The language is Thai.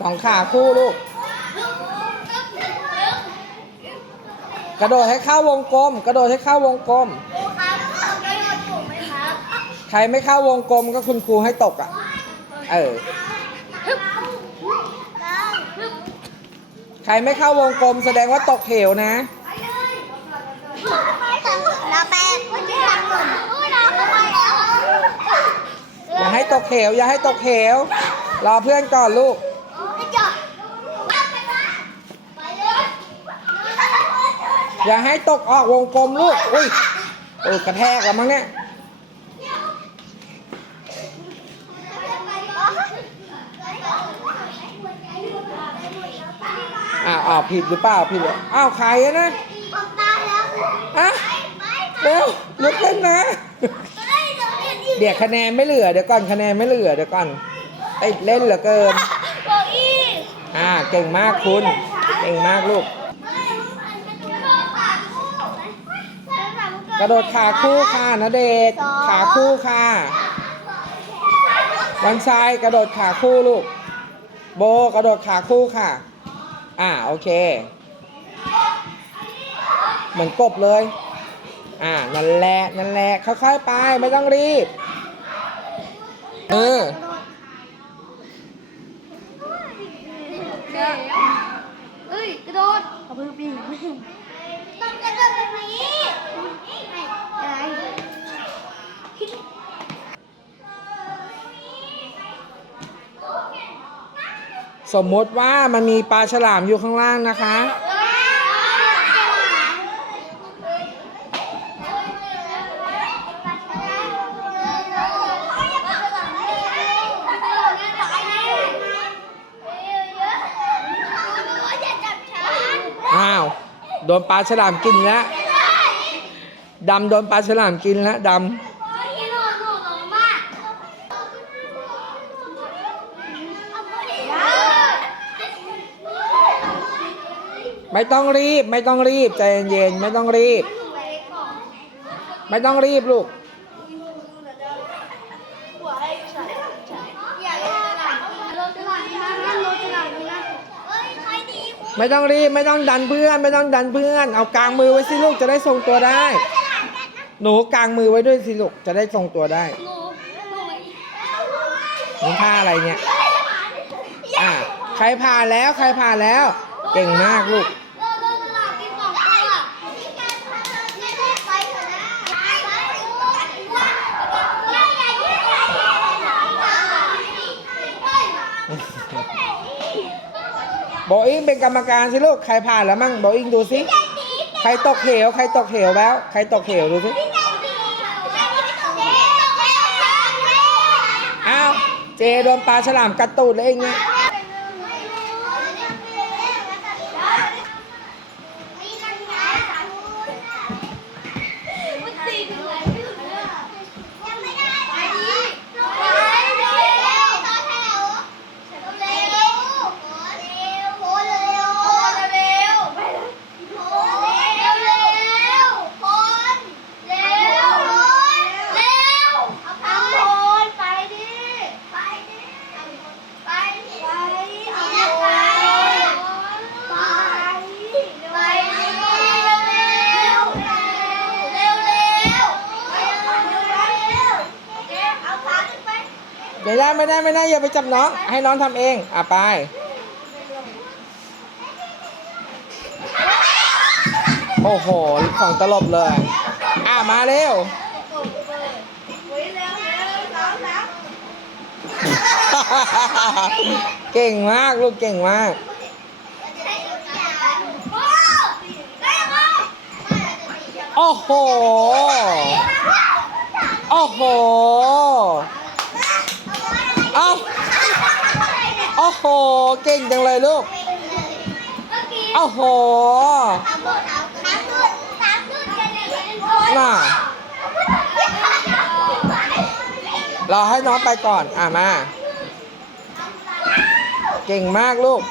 สองขาคู่ลูก กระโดดให้เข้าวงกลม กระโดดให้เข้าวงกลมครูครับเอาไปโดนถูกไหมครับใครไม่เข้าวงกลมก็คุณครูให้ตกอะ เออ ใครไม่เข้าวงกลมแสดงว่าตกเหวนะเราไปวันที่ทำหล่นอุ้ยเราเข้าไปแล้วอย่าให้ตกเหว อย่าให้ตกเหว รอเพื่อนก่อนลูก ไม่จบไปเลย อย่าให้ตกออกวงกลมลูก อุ้ยเออกระแทกแล้วมั้งเนี่ยอ้าวอ้าวผิดหรือเปล่าผิดเหรออ้าวใครอะนะผมตายแล้วฮะไปเร็วลุกขึ้นนะไปเดี๋ยวเรียนอีกเดี๋ยวคะแนนไม่เหลือ เดี๋ยวก่อนคะแนนไม่เหลือเดี๋ยวก่อนติดเล่นเหลือเกินบอกอีกอ่าเก่งมากคุณ เก่งมากลูก กระโดดขาคู่ค่ะนะเดชน์ขาคู่ค่ะ วันชายกระโดดขาคู่ลูก โบกระโดดขาคู่ค่ะ อ่าโอเค เหมือนกบเลย อ่านั่นแหละนั่นแหละค่อยๆไปไม่ต้องรีบเออเอ้ยกระโดดเอามือปีต้ องกระโดดแบบนี้อะไรสมมติว่ามันมีปลาฉลามอยู่ข้างล่างนะคะ อ้าว โดนปลาฉลามกินแล้วดำโดนปลาฉลามกินแล้วดำไม่ต้องรีบ ไม่ต้องรีบใจเย็นๆไม่ต้องรีบ ไม่ต้องรีบลูก ไม่ต้องรีบไม่ต้องดันเพื่อน ไม่ต้องดันเพื่อน เอากลางมือไว้สิลูกจะได้ทรงตัวได้ หนูกลางมือไว้ด้วยสิลูกจะได้ทรงตัวได้หนี่ท่าอะไรเนี่ย อ่าใครผ่านแล้วใครผ่านแล้ว เก่งมากลูก บอิงเป็นกรรมการสิลูก ใครผ่านแล้วมั่งโบอิงดูสิ ใครตกเหว ใครตกเหวแล้ว ใครตกเหวดูสิ อ้าว เจโดนปลาฉลามกัดตูดแล้วเองเนี่ย ไม่ได้ไม่ได้ไม่ได้อย่าไปจับน้อง ให้น้องทำเองอะไปโอ้โหของตลบเลย อะมาเร็วเก่งมากลูกเก่งมากโอ้โห โอ้โห เอ้า โอ้โห เก่งจังเลยลูกโอ้โหน่ะรอให้น้องไปก่อน อะมา เก่งมากลูก